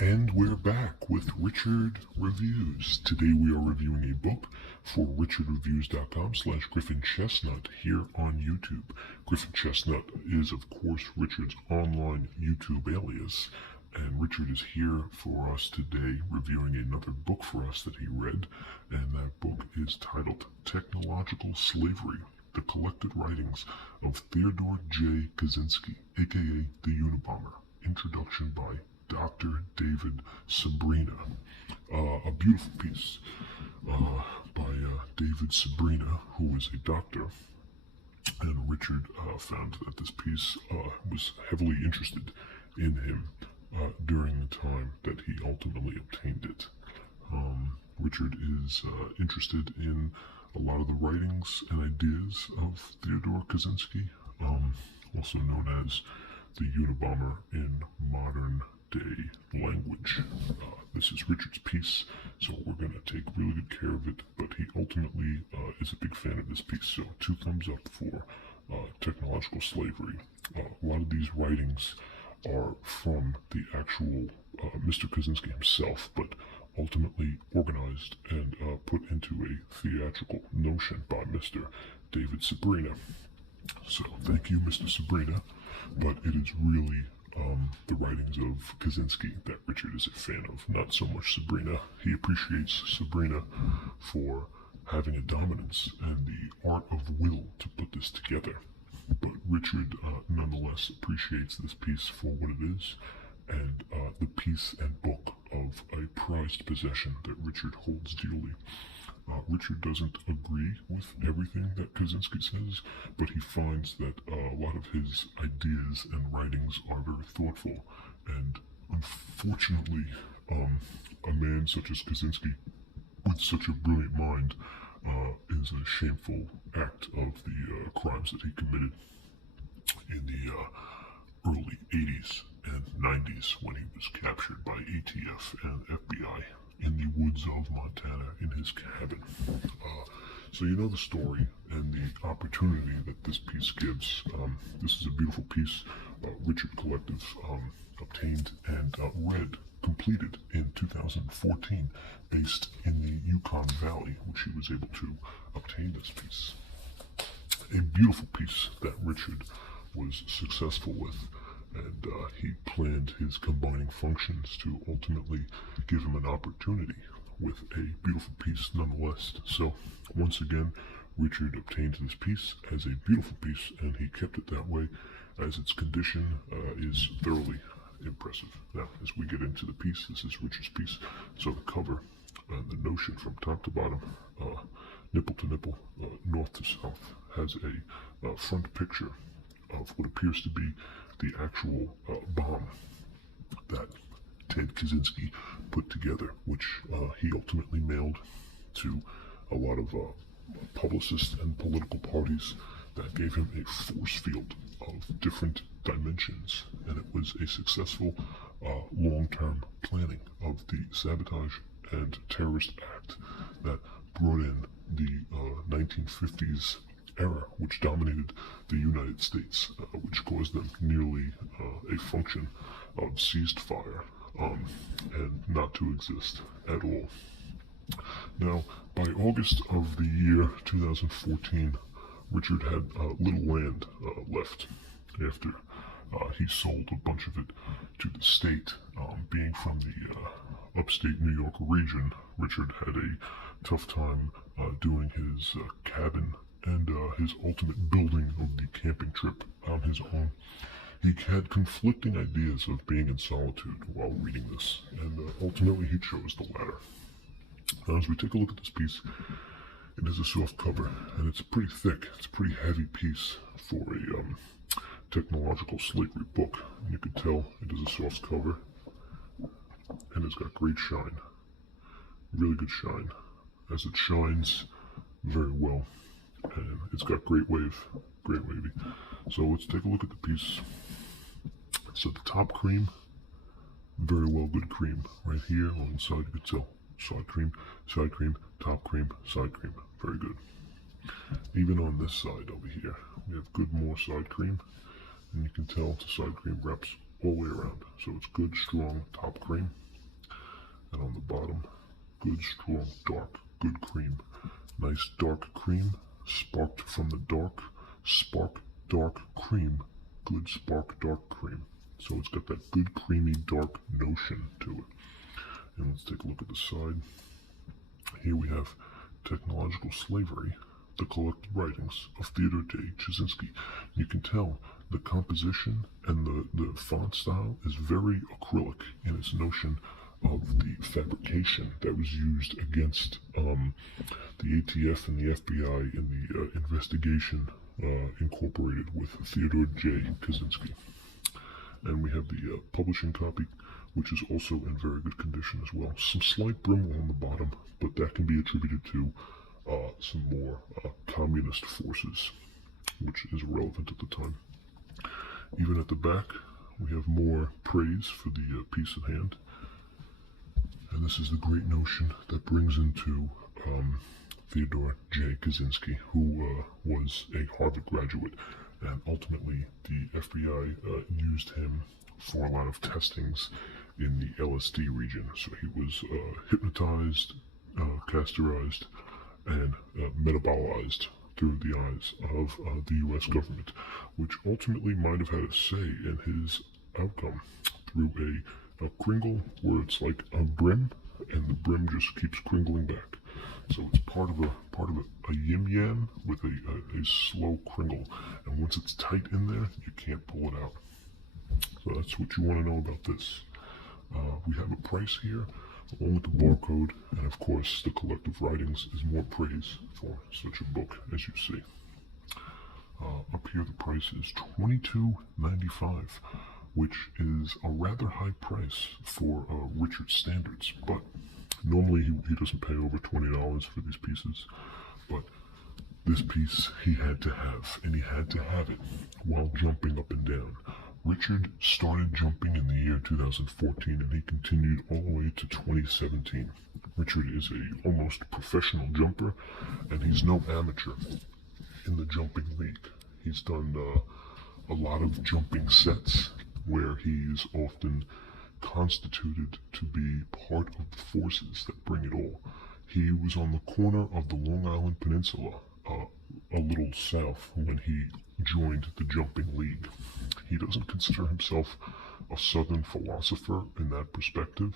And we're back with Richard Reviews. Today we are reviewing a book for richardreviews.com/Griffin Chestnut here on YouTube. Griffin Chestnut is, of course, Richard's online YouTube alias, and Richard is here for us today reviewing another book for us that he read, and that book is titled Technological Slavery: The Collected Writings of Theodore J. Kaczynski, aka the Unabomber. Introduction by Dr. David Skrbina. A beautiful piece by David Skrbina, who is a doctor. And Richard found that this piece was heavily interested in him during the time that he ultimately obtained it. Richard is interested in a lot of the writings and ideas of Theodore Kaczynski, also known as the Unabomber in modern day language. This is Richard's piece, so we're going to take really good care of it, but he ultimately is a big fan of this piece, so 2 thumbs up for technological slavery. A lot of these writings are from the actual Mr. Kaczynski himself, but ultimately organized and put into a theatrical notion by Mr. David Skrbina. So thank you, Mr. Skrbina, but it is really the writings of Kaczynski that Richard is a fan of, not so much Skrbina. He appreciates Skrbina for having a dominance and the art of will to put this together. But Richard nonetheless appreciates this piece for what it is, and the piece and book of a prized possession that Richard holds dearly. Richard doesn't agree with everything that Kaczynski says, but he finds that a lot of his ideas and writings are very thoughtful, and unfortunately, a man such as Kaczynski, with such a brilliant mind, is a shameful act of the crimes that he committed in the early 80s and 90s when he was captured by ATF and FBI in the woods of Montana in his cabin. So you know the story and the opportunity that this piece gives. This is a beautiful piece Richard Collective obtained and completed in 2014, based in the Yukon Valley, which he was able to obtain this piece. A beautiful piece that Richard was successful with, and he planned his combining functions to ultimately give him an opportunity with a beautiful piece nonetheless. So once again, Richard obtained this piece as a beautiful piece, and he kept it that way, as its condition is thoroughly impressive. Now, as we get into the piece, this is Richard's piece, so the cover and the notion from top to bottom, nipple to nipple, north to south, has a front picture of what appears to be the actual bomb that Ted Kaczynski put together, which he ultimately mailed to a lot of publicists and political parties that gave him a force field of different dimensions, and it was a successful long-term planning of the sabotage and terrorist act that brought in the 1950s era, which dominated the United States, which caused them nearly a function of ceased fire and not to exist at all. Now, by August of the year 2014, Richard had little land left after he sold a bunch of it to the state. Being from the upstate New York region, Richard had a tough time doing his cabin and his ultimate building of the camping trip on his own. He had conflicting ideas of being in solitude while reading this, and ultimately he chose the latter. Now, as we take a look at this piece, it is a soft cover, and it's pretty thick. It's a pretty heavy piece for a technological slavery book. And you can tell it is a soft cover, and it's got great shine, really good shine, as it shines very well. And it's got great wavy. So let's take a look at the piece. So the top cream, very well good cream. Right here on the side, you can tell side cream, top cream, side cream. Very good. Even on this side over here, we have good more side cream, and you can tell the side cream wraps all the way around. So it's good, strong top cream. And on the bottom, good, strong, dark, good cream. Nice dark cream, sparked from the dark, spark, dark cream, good spark, dark cream. So it's got that good, creamy, dark notion to it. And let's take a look at the side. Here we have Technological Slavery, the collected writings of Theodore Kaczynski. You can tell the composition and the font style is very acrylic in its notion of the fabrication that was used against the ATF and the FBI in the investigation incorporated with Theodore Kaczynski. And we have the publishing copy, which is also in very good condition as well. Some slight brimwell on the bottom, but that can be attributed to some more communist forces, which is relevant at the time. Even at the back, we have more praise for the piece at hand. And this is the great notion that brings into Theodore Kaczynski, who was a Harvard graduate, and ultimately the FBI used him for a lot of testings in the LSD region. So he was hypnotized, castorized, and metabolized through the eyes of the U.S. government, which ultimately might have had a say in his outcome through a kringle where it's like a brim, and the brim just keeps kringling back. So it's part of a yin-yang with a slow kringle, and once it's tight in there, you can't pull it out. So that's what you want to know about this. We have a price here, along with the barcode, and of course the collective writings is more praise for such a book, as you see. Up here the price is $22.95, which is a rather high price for Richard standards, but normally he doesn't pay over $20 for these pieces, but this piece he had to have, and he had to have it while jumping up and down. Richard started jumping in the year 2014, and he continued all the way to 2017. Richard is a almost professional jumper, and he's no amateur in the jumping league. He's done a lot of jumping sets where he's often constituted to be part of the forces that bring it all. He was on the corner of the Long Island Peninsula, a little south, when he joined the jumping league. He doesn't consider himself a Southern philosopher in that perspective,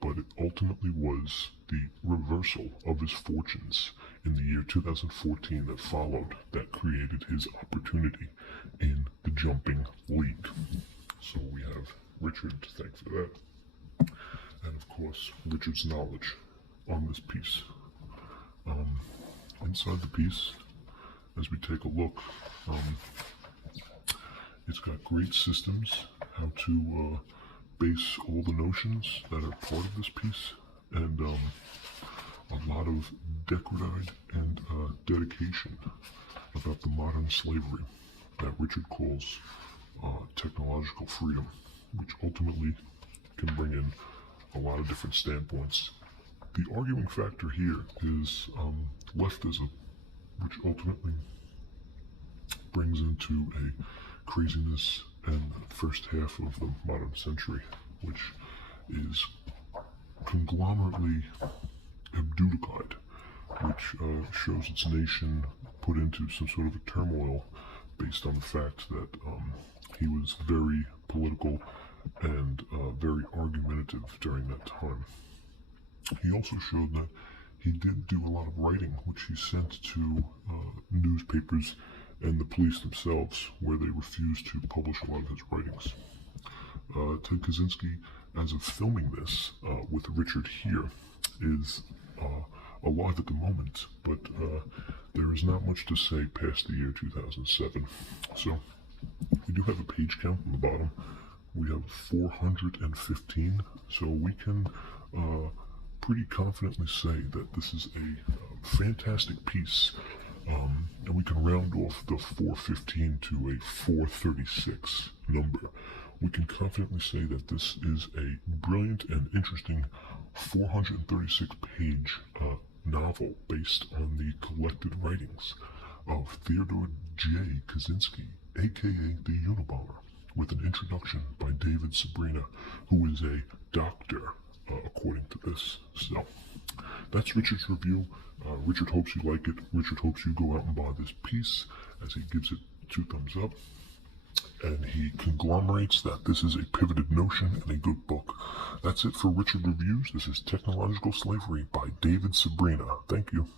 but it ultimately was the reversal of his fortunes in the year 2014 that followed that created his opportunity in the jumping league. So we have Richard to thank for that, and of course Richard's knowledge on this piece. Inside the piece, as we take a look, it's got great systems, how to base all the notions that are part of this piece, and a lot of decorative and dedication about the modern slavery that Richard calls technological freedom, which ultimately can bring in a lot of different standpoints. The arguing factor here is leftism, which ultimately brings into a craziness in the first half of the modern century, which is conglomerately abductified, which shows its nation put into some sort of a turmoil based on the fact that he was very political and very argumentative during that time. He also showed that he did do a lot of writing, which he sent to newspapers and the police themselves, where they refused to publish a lot of his writings. Ted Kaczynski, as of filming this with Richard here, is alive at the moment, but there is not much to say past the year 2007. So we do have a page count on the bottom. We have 415, so we can pretty confidently say that this is a fantastic piece, and we can round off the 415 to a 436 number. We can confidently say that this is a brilliant and interesting 436-page novel based on the collected writings of Theodore Kaczynski, aka the Unabomber, with an introduction by David Skrbina, who is a doctor according to this. So that's Richard's review. Richard hopes you like it. Richard hopes you go out and buy this piece, as he gives it 2 thumbs up. And he conglomerates that this is a pivoted notion and a good book. That's it for Richard Reviews. This is Technological Slavery by David Skrbina. Thank you.